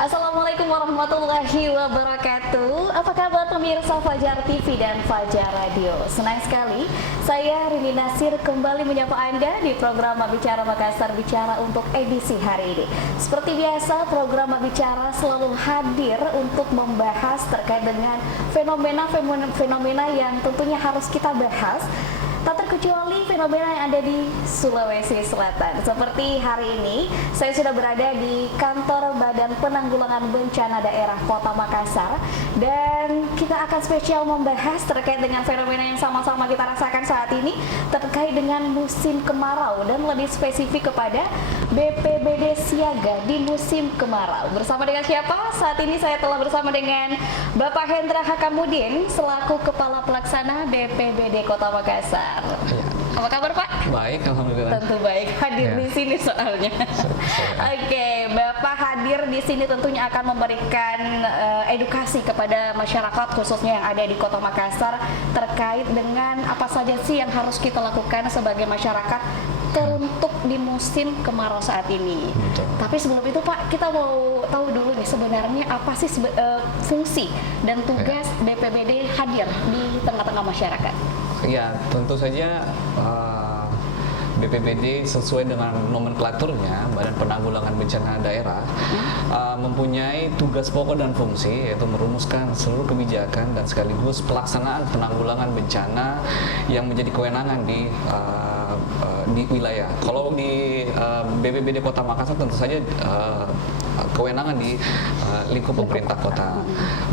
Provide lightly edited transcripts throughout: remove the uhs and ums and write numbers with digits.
Assalamualaikum warahmatullahi wabarakatuh. Apa kabar pemirsa Fajar TV dan Fajar Radio? Senang sekali saya Rini Nasir kembali menyapa Anda di program Bicara Makassar, Bicara untuk edisi hari ini. Seperti biasa, program Bicara selalu hadir untuk membahas terkait dengan fenomena yang tentunya harus kita bahas. Tak terkecuali fenomena yang ada di Sulawesi Selatan. Seperti hari ini, saya sudah berada di kantor Badan Penanggulangan Bencana Daerah Kota Makassar. Dan kita akan spesial membahas terkait dengan fenomena yang sama-sama kita rasakan saat ini, terkait dengan musim kemarau dan lebih spesifik kepada BPBD siaga di musim kemarau. Bersama dengan siapa? Saat ini saya telah bersama dengan Bapak Hendra Hakamudin selaku Kepala Pelaksana BPBD Kota Makassar. Ya. Apa kabar Pak? Baik, alhamdulillah. Tentu baik, hadir di sini soalnya. Oke, Bapak hadir di sini tentunya akan memberikan edukasi kepada masyarakat khususnya yang ada di Kota Makassar terkait dengan apa saja sih yang harus kita lakukan sebagai masyarakat teruntuk di musim kemarau saat ini. Betul. Tapi sebelum itu Pak, kita mau tahu dulu nih sebenarnya apa sih fungsi dan tugas BPBD hadir di tengah-tengah masyarakat. Ya, tentu saja BPBD sesuai dengan nomenklaturnya, Badan Penanggulangan Bencana Daerah, mempunyai tugas pokok dan fungsi, yaitu merumuskan seluruh kebijakan dan sekaligus pelaksanaan penanggulangan bencana yang menjadi kewenangan di wilayah. Kalau di BPBD Kota Makassar tentu saja kewenangan di lingkup pemerintah kota,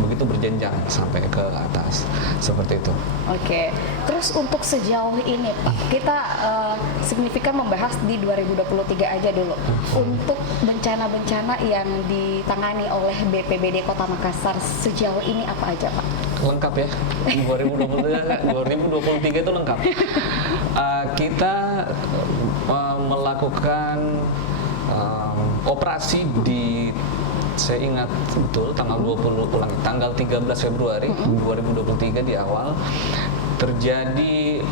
begitu berjenjang sampai ke atas, seperti itu. Oke, terus untuk sejauh ini Pak, kita signifikan membahas di 2023 aja dulu. Untuk bencana-bencana yang ditangani oleh BPBD Kota Makassar sejauh ini apa aja Pak? Lengkap ya, 2023 itu lengkap. Kita melakukan operasi di, saya ingat betul tanggal 13 Februari 2023 di awal terjadi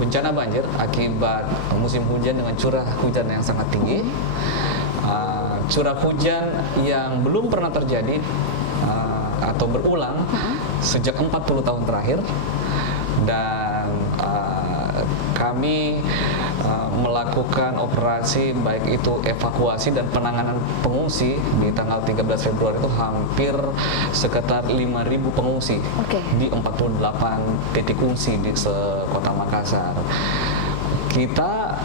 bencana banjir akibat musim hujan dengan curah hujan yang sangat tinggi. Curah hujan yang belum pernah terjadi atau berulang sejak 40 tahun terakhir, dan kami melakukan operasi baik itu evakuasi dan penanganan pengungsi di tanggal 13 Februari itu hampir sekitar 5.000 pengungsi di 48 titik fungsi di Kota Makassar. Kita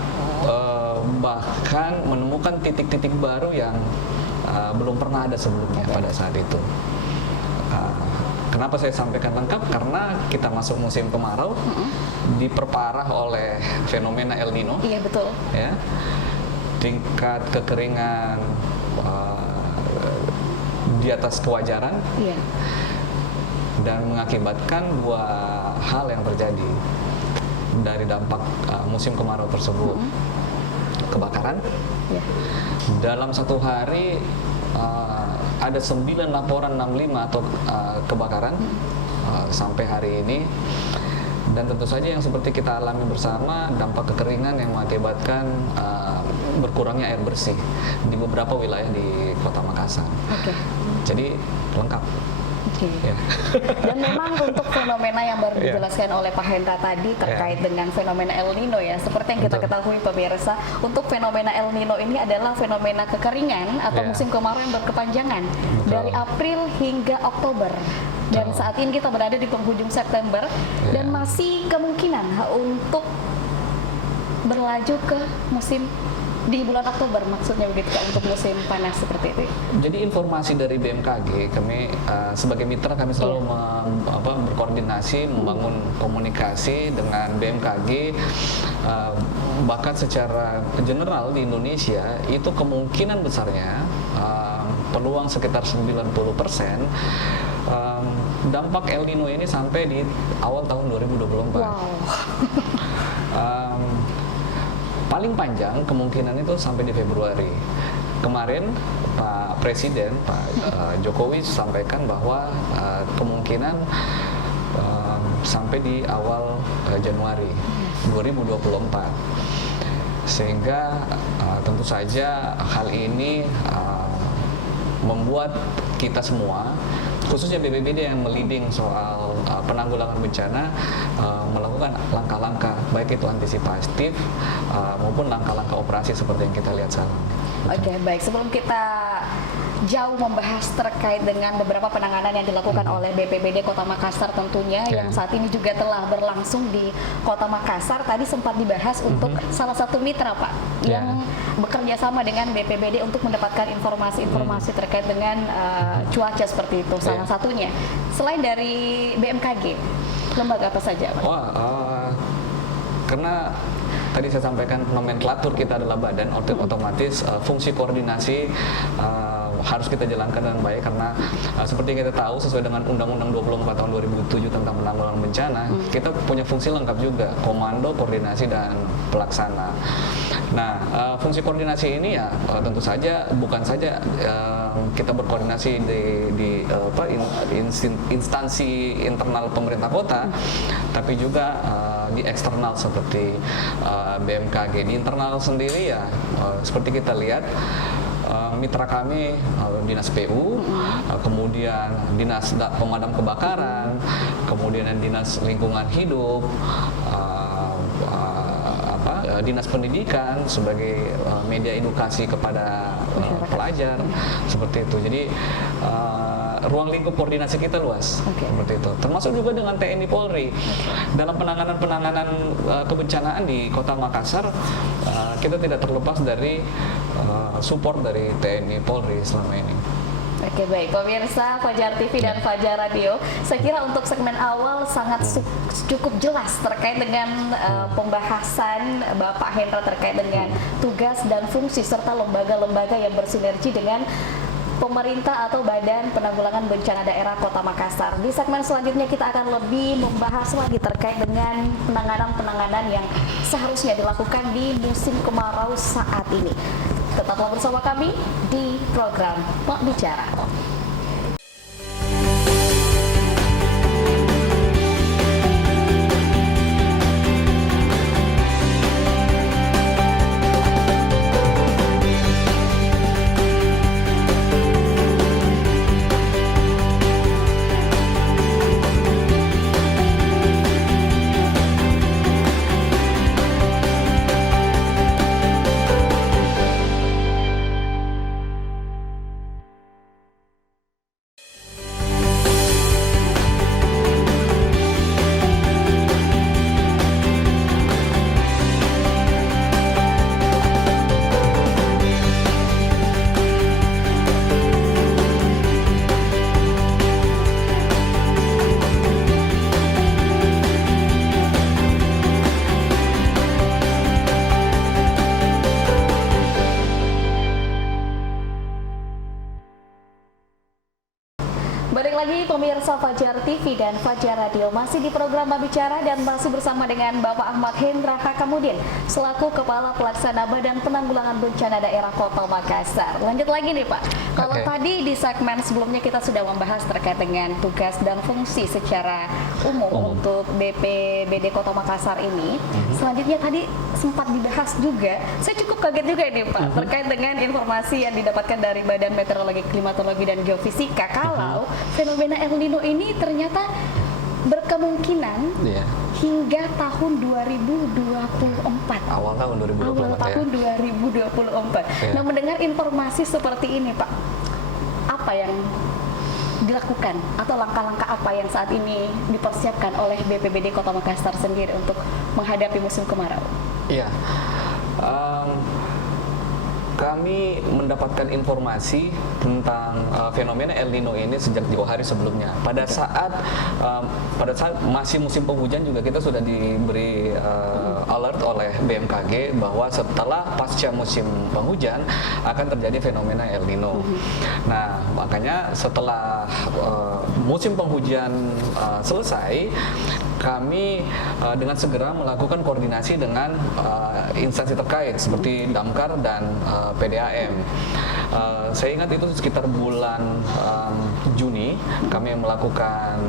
bahkan menemukan titik-titik baru yang belum pernah ada sebelumnya pada saat itu. Kenapa saya sampaikan lengkap? Karena kita masuk musim kemarau, diperparah oleh fenomena El Nino. Iya betul. Ya, tingkat kekeringan di atas kewajaran, dan mengakibatkan dua hal yang terjadi dari dampak musim kemarau tersebut. Kebakaran. Dalam satu hari ada 9 laporan 65 atau kebakaran sampai hari ini, dan tentu saja yang seperti kita alami bersama dampak kekeringan yang mengakibatkan berkurangnya air bersih di beberapa wilayah di Kota Makassar. Jadi lengkap. Ya. Dan memang untuk fenomena yang baru dijelaskan oleh Pak Hendra tadi terkait dengan fenomena El Nino ya, seperti yang kita ketahui pemirsa, untuk fenomena El Nino ini adalah fenomena kekeringan atau musim kemarau yang berkepanjangan dari April hingga Oktober. Dan saat ini kita berada di penghujung September dan masih kemungkinan untuk berlaju ke musim di bulan Oktober, maksudnya begitu untuk musim panas seperti itu. Jadi informasi dari BMKG, kami sebagai mitra kami selalu berkoordinasi, membangun komunikasi dengan BMKG. Bahkan secara general di Indonesia itu kemungkinan besarnya peluang sekitar 90% dampak El Nino ini sampai di awal tahun 2024. Paling panjang kemungkinan itu sampai di Februari. Kemarin Pak Presiden, Pak Jokowi sampaikan bahwa kemungkinan sampai di awal Januari 2024. Yes. Sehingga tentu saja hal ini membuat kita semua, khususnya BPBD yang meliding soal penanggulangan bencana, melakukan langkah-langkah baik itu antisipatif maupun langkah-langkah operasi seperti yang kita lihat sekarang. Oke, baik. Sebelum kita jauh membahas terkait dengan beberapa penanganan yang dilakukan oleh BPBD Kota Makassar tentunya yang saat ini juga telah berlangsung di Kota Makassar. Tadi sempat dibahas untuk salah satu mitra Pak yang bekerja sama dengan BPBD untuk mendapatkan informasi-informasi terkait dengan cuaca seperti itu. Salah satunya selain dari BMKG, lembaga apa saja Pak? Karena tadi saya sampaikan nomenklatur kita adalah badan, otomatis fungsi koordinasi harus kita jalankan dengan baik karena seperti kita tahu sesuai dengan Undang-Undang 24 tahun 2007 tentang penanggulangan bencana, kita punya fungsi lengkap juga, komando, koordinasi, dan pelaksana. Nah, fungsi koordinasi ini ya tentu saja bukan saja kita berkoordinasi di instansi internal pemerintah kota, tapi juga di eksternal seperti BMKG. Di internal sendiri ya seperti kita lihat mitra kami Dinas PU, kemudian Dinas Pemadam Kebakaran, kemudian Dinas Lingkungan Hidup, Dinas Pendidikan sebagai media edukasi kepada pelajar, seperti itu. Jadi ruang lingkup koordinasi kita luas, seperti itu. Termasuk juga dengan TNI Polri. Dalam penanganan kebencanaan di Kota Makassar, kita tidak terlepas dari support dari TNI Polri selama ini. Oke, baik pemirsa Fajar TV dan Fajar Radio, saya kira untuk segmen awal sangat cukup jelas terkait dengan pembahasan Bapak Hendra terkait dengan tugas dan fungsi serta lembaga-lembaga yang bersinergi dengan pemerintah atau Badan Penanggulangan Bencana Daerah Kota Makassar. Di segmen selanjutnya kita akan lebih membahas lagi terkait dengan penanganan-penanganan yang seharusnya dilakukan di musim kemarau saat ini. Tetaplah bersama kami di program Mak Bicara. Balik lagi pemirsa Fajar TV dan Fajar Radio, masih di program Bicara dan masih bersama dengan Bapak Ahmad Hendra Hakamudin selaku Kepala Pelaksana Badan Penanggulangan Bencana Daerah Kota Makassar. Lanjut lagi nih Pak, kalau tadi di segmen sebelumnya kita sudah membahas terkait dengan tugas dan fungsi secara umum untuk BPBD Kota Makassar ini, selanjutnya tadi sempat dibahas juga, saya cukup kaget juga nih Pak terkait dengan informasi yang didapatkan dari Badan Meteorologi, Klimatologi, dan Geofisika kalau fenomena El Nino ini ternyata berkemungkinan hingga tahun 2024. Awal tahun 2024. Awal tahun 2024. Nah, mendengar informasi seperti ini Pak, apa yang dilakukan atau langkah-langkah apa yang saat ini dipersiapkan oleh BPBD Kota Makassar sendiri untuk menghadapi musim kemarau? Iya. Kami mendapatkan informasi tentang fenomena El Nino ini sejak jauh hari sebelumnya. Pada saat masih musim penghujan juga kita sudah diberi alert oleh BMKG bahwa setelah pasca musim penghujan akan terjadi fenomena El Nino. Nah, makanya setelah musim penghujan selesai, kami dengan segera melakukan koordinasi dengan instansi terkait seperti Damkar dan PDAM. Saya ingat itu sekitar bulan Juni kami melakukan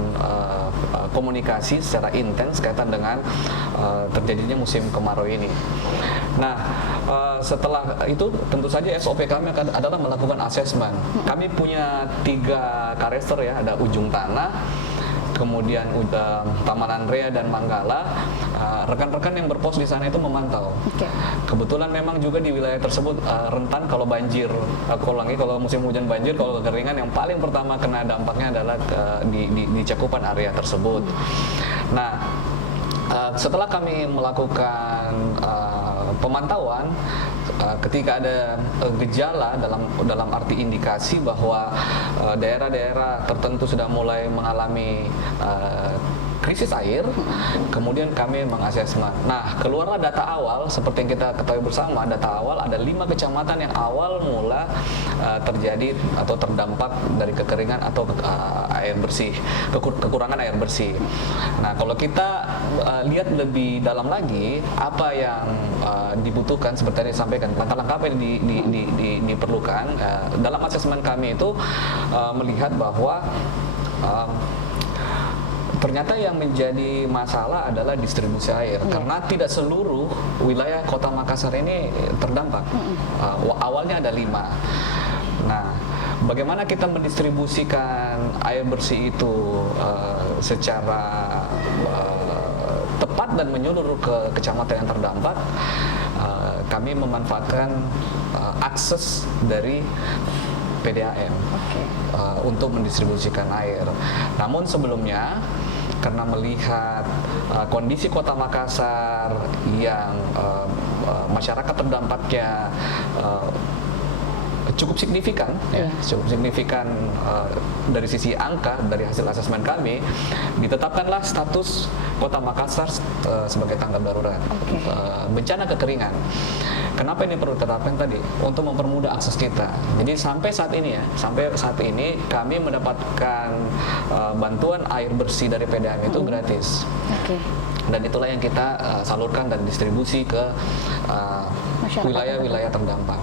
komunikasi secara intens kaitan dengan terjadinya musim kemarau ini. Nah, setelah itu tentu saja SOP kami adalah melakukan asesmen. Kami punya 3 karester ya, ada Ujung Tanah, kemudian Taman Andrea dan Manggala. Rekan-rekan yang berpos di sana itu memantau. Kebetulan memang juga di wilayah tersebut rentan kalau banjir, kalau musim hujan banjir, kalau kekeringan yang paling pertama kena dampaknya adalah di cakupan area tersebut. Nah, setelah kami melakukan pemantauan, ketika ada gejala dalam arti indikasi bahwa daerah-daerah tertentu sudah mulai mengalami krisis air, kemudian kami mengasesmen. Nah, keluarlah data awal seperti yang kita ketahui bersama. Data awal ada 5 kecamatan yang awal mula terjadi atau terdampak dari kekeringan atau air bersih, kekurangan air bersih. Nah, kalau kita lihat lebih dalam lagi apa yang dibutuhkan seperti yang disampaikan, langkah-langkah apa yang diperlukan dalam asesmen kami itu melihat bahwa ternyata yang menjadi masalah adalah distribusi air, karena tidak seluruh wilayah Kota Makassar ini terdampak. Awalnya ada 5. Nah, bagaimana kita mendistribusikan air bersih itu secara tepat dan menyeluruh ke kecamatan yang terdampak? Kami memanfaatkan akses dari PDAM untuk mendistribusikan air. Namun sebelumnya, karena melihat kondisi Kota Makassar yang masyarakat terdampaknya cukup signifikan, cukup signifikan dari sisi angka, dari hasil asesmen kami, ditetapkanlah status Kota Makassar sebagai tanggap darurat bencana kekeringan. Kenapa ini perlu ditetapkan tadi? Untuk mempermudah akses kita. Jadi sampai saat ini kami mendapatkan bantuan air bersih dari PDAM itu gratis. Dan itulah yang kita salurkan dan distribusi ke wilayah-wilayah terdampak.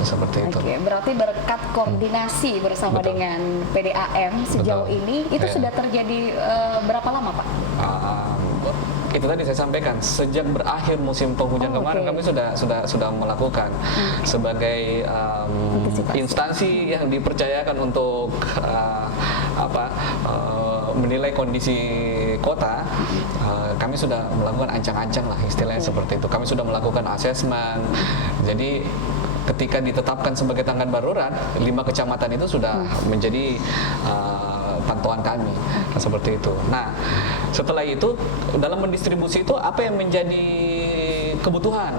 Seperti itu. Berarti berkat koordinasi bersama dengan PDAM sejauh ini itu sudah terjadi berapa lama, Pak? Itu tadi saya sampaikan, sejak berakhir musim penghujan kemarin kami sudah melakukan sebagai instansi yang dipercayakan untuk menilai kondisi kota. Kami sudah melakukan ancang-ancang lah istilahnya seperti itu. Kami sudah melakukan asesmen. Jadi ketika ditetapkan sebagai tanggap darurat, 5 kecamatan itu sudah menjadi pantauan kami, seperti itu. Nah, setelah itu dalam mendistribusi itu apa yang menjadi kebutuhan?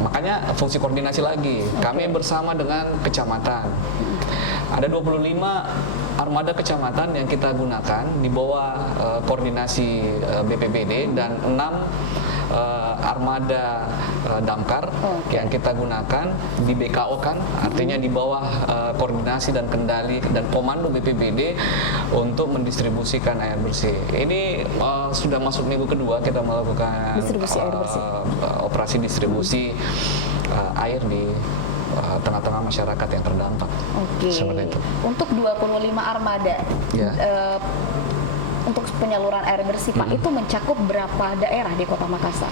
Makanya fungsi koordinasi lagi. Kami bersama dengan kecamatan. Ada 25 armada kecamatan yang kita gunakan di bawah koordinasi BPBD dan 6 armada damkar yang kita gunakan di BKO kan, artinya di bawah koordinasi dan kendali dan komando BPBD untuk mendistribusikan air bersih. Ini sudah masuk minggu kedua kita melakukan distribusi air bersih. Operasi distribusi air di tengah-tengah masyarakat yang terdampak. Seperti itu. Untuk 25 armada. Untuk penyaluran air bersih, Pak, itu mencakup berapa daerah di Kota Makassar?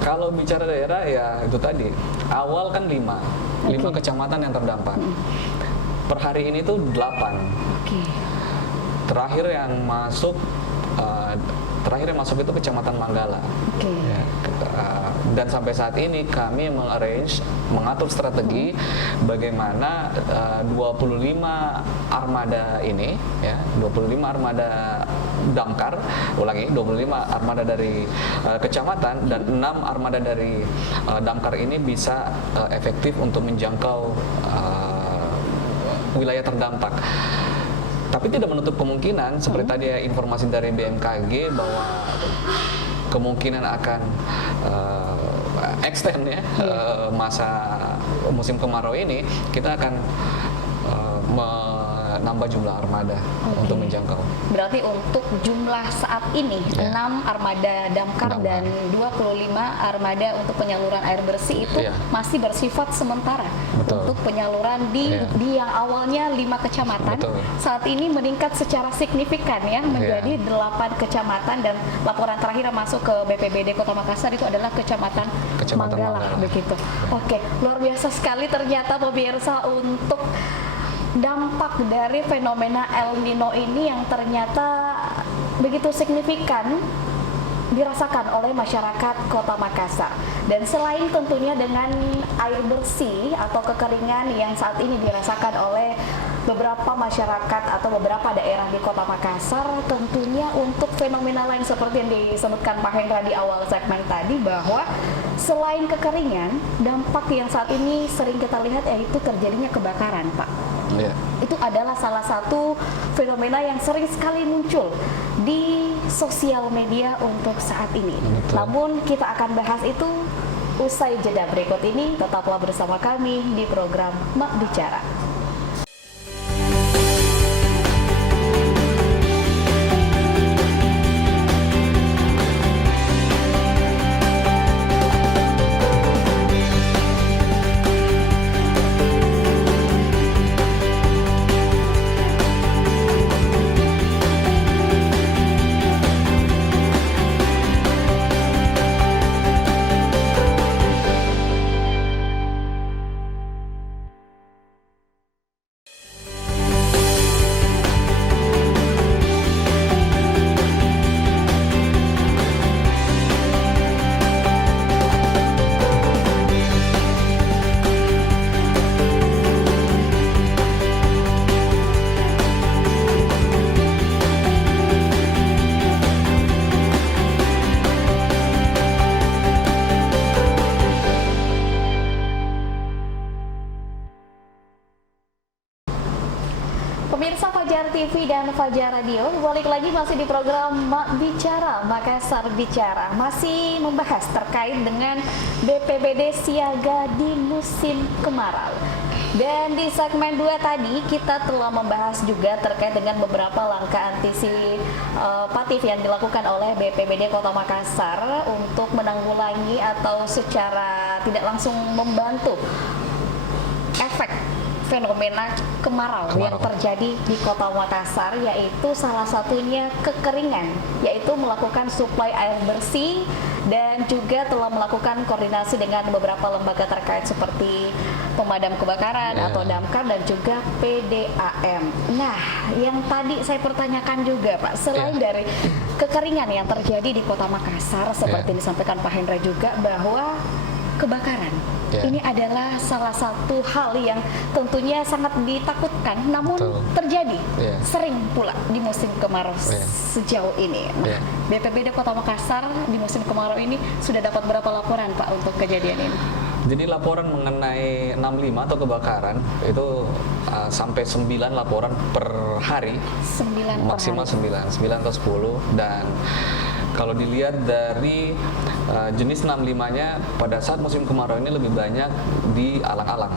Kalau bicara daerah ya itu tadi, awal kan 5 kecamatan yang terdampak. Per hari ini tuh 8. Terakhir yang masuk itu Kecamatan Manggala. Dan sampai saat ini kami mengatur strategi bagaimana 25 armada ini, 25 armada damkar, 25 armada dari kecamatan dan 6 armada dari damkar ini bisa efektif untuk menjangkau wilayah terdampak. Tapi tidak menutup kemungkinan seperti tadi informasi dari BMKG bahwa kemungkinan akan extend masa musim kemarau ini, kita akan nambah jumlah armada untuk menjangkau. Berarti untuk jumlah saat ini 6 armada damkar dan 25 armada untuk penyaluran air bersih itu masih bersifat sementara. Untuk penyaluran di yang awalnya 5 kecamatan saat ini meningkat secara signifikan ya menjadi 8 kecamatan, dan laporan terakhir yang masuk ke BPBD Kota Makassar itu adalah Kecamatan Manggala begitu. Oke, luar biasa sekali ternyata pemirsa untuk dampak dari fenomena El Nino ini yang ternyata begitu signifikan dirasakan oleh masyarakat Kota Makassar. Dan selain tentunya dengan air bersih atau kekeringan yang saat ini dirasakan oleh beberapa masyarakat atau beberapa daerah di Kota Makassar, tentunya untuk fenomena lain seperti yang disebutkan Pak Hendra di awal segmen tadi, bahwa selain kekeringan, dampak yang saat ini sering kita lihat yaitu terjadinya kebakaran, Pak. Itu adalah salah satu fenomena yang sering sekali muncul di sosial media untuk saat ini. Namun kita akan bahas itu usai jeda berikut ini. Tetaplah bersama kami di program Mak Bicara. Pemirsa Fajar TV dan Fajar Radio, balik lagi masih di program Mak Bicara, Makassar Bicara. Masih membahas terkait dengan BPBD siaga di musim kemarau. Dan di segmen 2 tadi kita telah membahas juga terkait dengan beberapa langkah antisipatif yang dilakukan oleh BPBD Kota Makassar untuk menanggulangi atau secara tidak langsung membantu efek fenomena kemarau yang terjadi di Kota Makassar, yaitu salah satunya kekeringan, yaitu melakukan suplai air bersih dan juga telah melakukan koordinasi dengan beberapa lembaga terkait seperti pemadam kebakaran atau damkar dan juga PDAM. Nah, yang tadi saya pertanyakan juga Pak, selain dari kekeringan yang terjadi di Kota Makassar seperti disampaikan Pak Hendra juga, bahwa kebakaran ini adalah salah satu hal yang tentunya sangat ditakutkan, namun terjadi sering pula di musim kemarau sejauh ini. Nah, BPBD Kota Makassar di musim kemarau ini sudah dapat berapa laporan Pak untuk kejadian ini? Jadi laporan mengenai 65 atau kebakaran itu sampai 9 laporan per hari, maksimal 9 atau 10, dan kalau dilihat dari jenis 65-nya pada saat musim kemarau ini lebih banyak di alang-alang.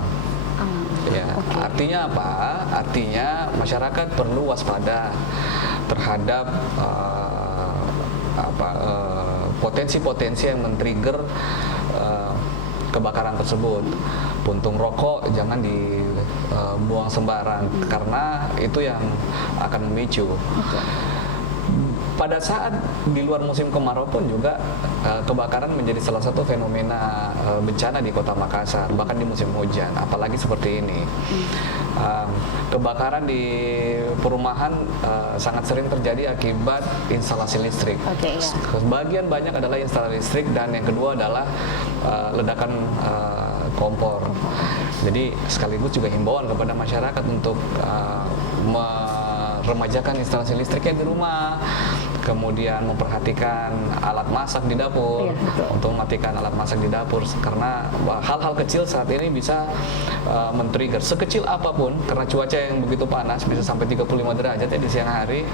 Artinya apa? Artinya masyarakat perlu waspada terhadap potensi-potensi yang men-trigger kebakaran tersebut. Puntung rokok jangan dibuang sembarang karena itu yang akan memicu. Pada saat di luar musim kemarau pun juga kebakaran menjadi salah satu fenomena bencana di Kota Makassar, bahkan di musim hujan, apalagi seperti ini. Kebakaran di perumahan sangat sering terjadi akibat instalasi listrik. Sebagian banyak adalah instalasi listrik, dan yang kedua adalah ledakan kompor. Jadi sekaligus juga himbauan kepada masyarakat untuk meremajakan instalasi listriknya di rumah, kemudian memperhatikan alat masak di dapur, Iya, betul. untuk mematikan alat masak di dapur, karena hal-hal kecil saat ini bisa men-trigger sekecil apapun, karena cuaca yang begitu panas bisa sampai 35 derajat ya di siang hari,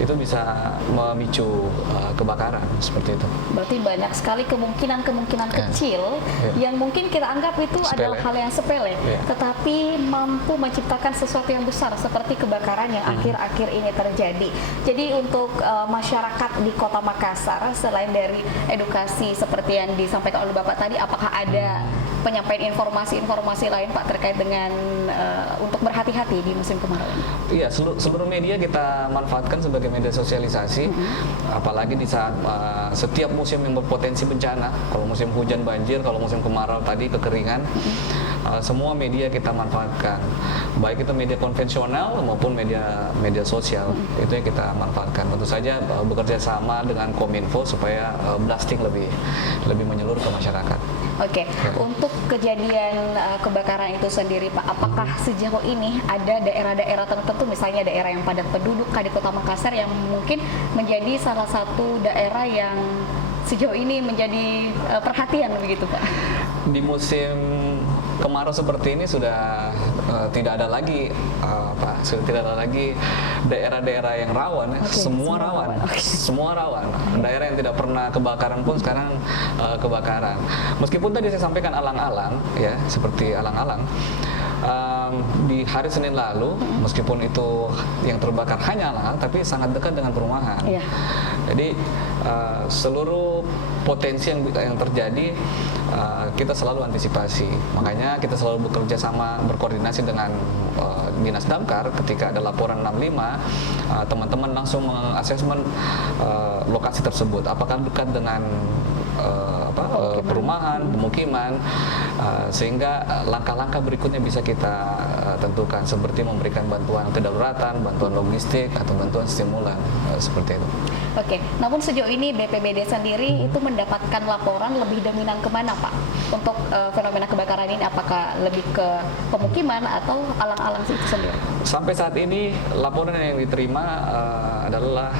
itu bisa memicu kebakaran seperti itu. Berarti banyak sekali kemungkinan kecil yang mungkin kita anggap itu Sepele. adalah hal yang sepele, tetapi mampu menciptakan sesuatu yang besar seperti kebakaran yang akhir-akhir ini terjadi. Jadi untuk masyarakat di Kota Makassar, selain dari edukasi seperti yang disampaikan oleh Bapak tadi, apakah ada penyampaian informasi-informasi lain Pak terkait dengan untuk berhati-hati di musim kemarau ini? Iya, seluruh media kita manfaatkan sebagai media sosialisasi, apalagi di saat setiap musim yang berpotensi bencana, kalau musim hujan banjir, kalau musim kemarau tadi kekeringan, semua media kita manfaatkan, baik itu media konvensional maupun media sosial, itu yang kita manfaatkan. Tentu saja bekerja sama dengan Kominfo supaya blasting lebih menyeluruh ke masyarakat. Oke, untuk kejadian kebakaran itu sendiri Pak, apakah sejauh ini ada daerah-daerah tertentu, misalnya daerah yang padat penduduk di Kota Makassar yang mungkin menjadi salah satu daerah yang sejauh ini menjadi perhatian begitu Pak? Di musim kemarau seperti ini sudah tidak ada lagi sudah tidak ada lagi daerah-daerah yang rawan, semua rawan. Semua rawan. Daerah yang tidak pernah kebakaran pun sekarang kebakaran. Meskipun tadi saya sampaikan alang-alang ya, seperti alang-alang di hari Senin lalu, meskipun itu yang terbakar hanya alang-alang, tapi sangat dekat dengan perumahan. Jadi seluruh potensi yang terjadi kita selalu antisipasi. Makanya kita selalu bekerja sama, berkoordinasi dengan Dinas Damkar. Ketika ada laporan 65, teman-teman langsung mengasesmen lokasi tersebut. Apakah dekat dengan perumahan, pemukiman, sehingga langkah-langkah berikutnya bisa kita tentukan, seperti memberikan bantuan kedaruratan, bantuan logistik, atau bantuan stimulan, seperti itu. Oke, namun sejauh ini BPBD sendiri itu mendapatkan laporan lebih dominan kemana Pak? Untuk fenomena kebakaran ini, apakah lebih ke pemukiman atau alang-alang itu sendiri? Sampai saat ini laporan yang diterima adalah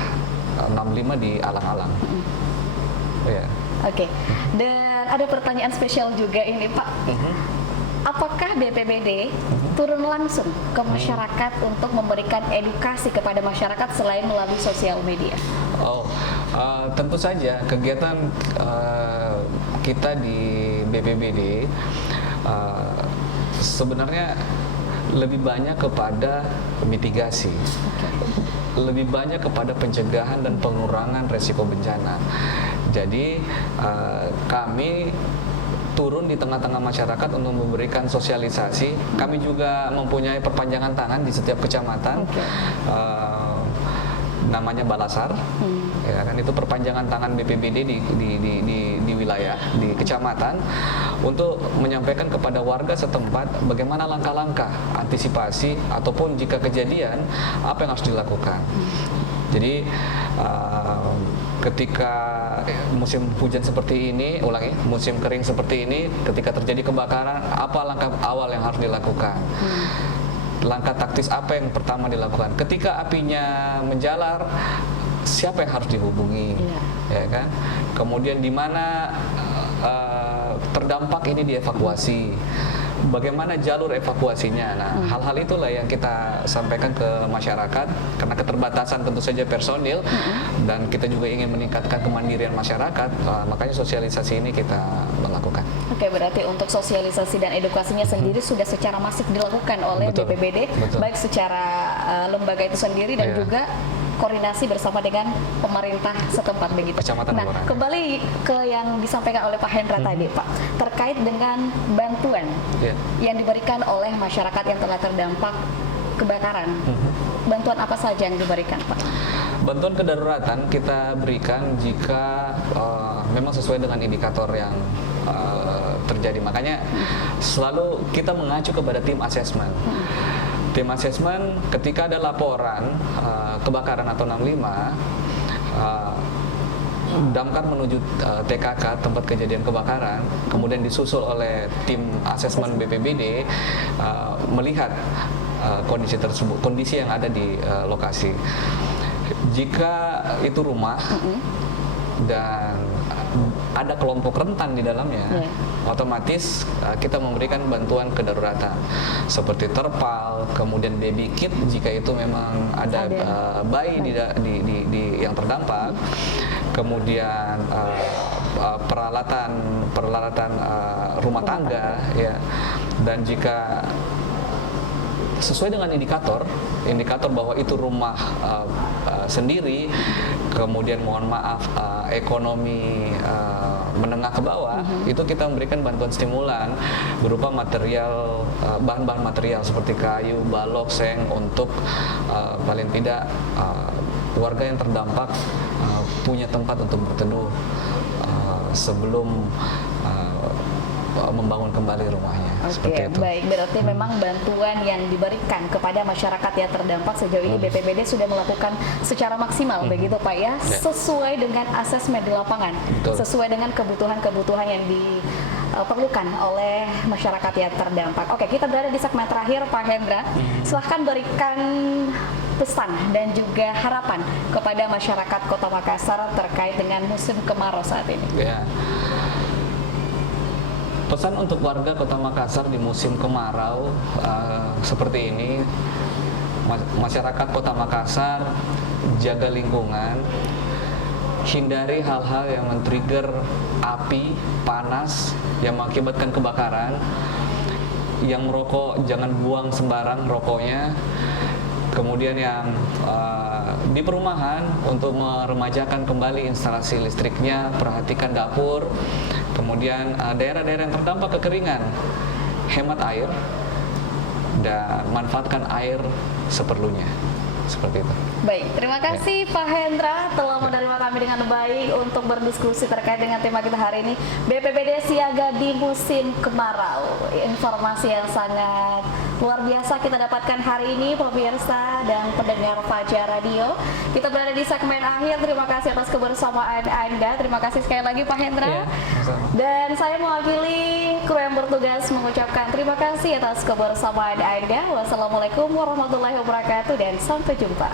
65 di alang-alang. Ya. Oke, dan ada pertanyaan spesial juga ini Pak. Apakah BPBD turun langsung ke masyarakat untuk memberikan edukasi kepada masyarakat selain melalui sosial media? Tentu saja kegiatan kita di BPBD sebenarnya lebih banyak kepada mitigasi, lebih banyak kepada pencegahan dan pengurangan resiko bencana. Jadi kami turun di tengah-tengah masyarakat untuk memberikan sosialisasi. Kami juga mempunyai perpanjangan tangan di setiap kecamatan, namanya Balasar. Ya kan, itu perpanjangan tangan BPBD di wilayah, di kecamatan, untuk menyampaikan kepada warga setempat bagaimana langkah-langkah antisipasi ataupun jika kejadian apa yang harus dilakukan. Jadi ketika musim hujan seperti ini, musim kering seperti ini, ketika terjadi kebakaran, apa langkah awal yang harus dilakukan? Langkah taktis apa yang pertama dilakukan? Ketika apinya menjalar, siapa yang harus dihubungi? Ya kan? Kemudian di mana terdampak ini dievakuasi? Bagaimana jalur evakuasinya? Nah, hal-hal itulah yang kita sampaikan ke masyarakat, karena keterbatasan tentu saja personil, dan kita juga ingin meningkatkan kemandirian masyarakat, makanya sosialisasi ini kita melakukan. Oke, berarti untuk sosialisasi dan edukasinya sendiri sudah secara masif dilakukan oleh BPBD, baik secara lembaga itu sendiri dan juga koordinasi bersama dengan pemerintah setempat begitu. Nah, kembali ke yang disampaikan oleh Pak Hendra tadi, Pak, terkait dengan bantuan yang diberikan oleh masyarakat yang telah terdampak kebakaran. Bantuan apa saja yang diberikan, Pak? Bantuan kedaruratan kita berikan jika memang sesuai dengan indikator yang terjadi. Makanya selalu kita mengacu kepada tim asesmen. Tim asesmen ketika ada laporan kebakaran atau 65, Damkar menuju TKK, tempat kejadian kebakaran, kemudian disusul oleh tim asesmen BPBD melihat kondisi tersebut, kondisi yang ada di lokasi. Jika itu rumah dan ada kelompok rentan di dalamnya, otomatis kita memberikan bantuan kedaruratan seperti terpal, kemudian baby kit jika itu memang ada bayi yang terdampak, kemudian peralatan rumah tangga, ya. Dan jika sesuai dengan indikator bahwa itu rumah sendiri, kemudian mohon maaf ekonomi menengah ke bawah, itu kita memberikan bantuan stimulan berupa material, bahan-bahan material seperti kayu, balok, seng, untuk paling tidak warga yang terdampak punya tempat untuk berteduh sebelum membangun kembali rumahnya. Oke, baik. Berarti memang bantuan yang diberikan kepada masyarakat yang terdampak sejauh ini BPBD sudah melakukan secara maksimal, begitu Pak ya, sesuai dengan asesmen di lapangan, sesuai dengan kebutuhan-kebutuhan yang diperlukan oleh masyarakat yang terdampak. Oke, kita berada di segmen terakhir, Pak Hendra. Silahkan berikan pesan dan juga harapan kepada masyarakat Kota Makassar terkait dengan musim kemarau saat ini. Ya. Pesan untuk warga Kota Makassar di musim kemarau seperti ini, masyarakat Kota Makassar jaga lingkungan, hindari hal-hal yang men-trigger api, panas yang mengakibatkan kebakaran. Yang merokok jangan buang sembarang rokoknya. Kemudian yang di perumahan untuk meremajakan kembali instalasi listriknya, perhatikan dapur. Kemudian daerah-daerah yang terdampak kekeringan, hemat air dan manfaatkan air seperlunya. Seperti itu. Baik, terima kasih Pak Hendra telah menerima kami dengan baik untuk berdiskusi terkait dengan tema kita hari ini, BPBD siaga di musim kemarau. Informasi yang sangat luar biasa kita dapatkan hari ini, pemirsa dan pendengar Fajar Radio. Kita berada di segmen akhir. Terima kasih atas kebersamaan Anda. Terima kasih sekali lagi Pak Hendra. Ya, dan saya mewakili kru yang bertugas mengucapkan terima kasih atas kebersamaan Anda. Wassalamualaikum warahmatullahi wabarakatuh dan sampai jumpa.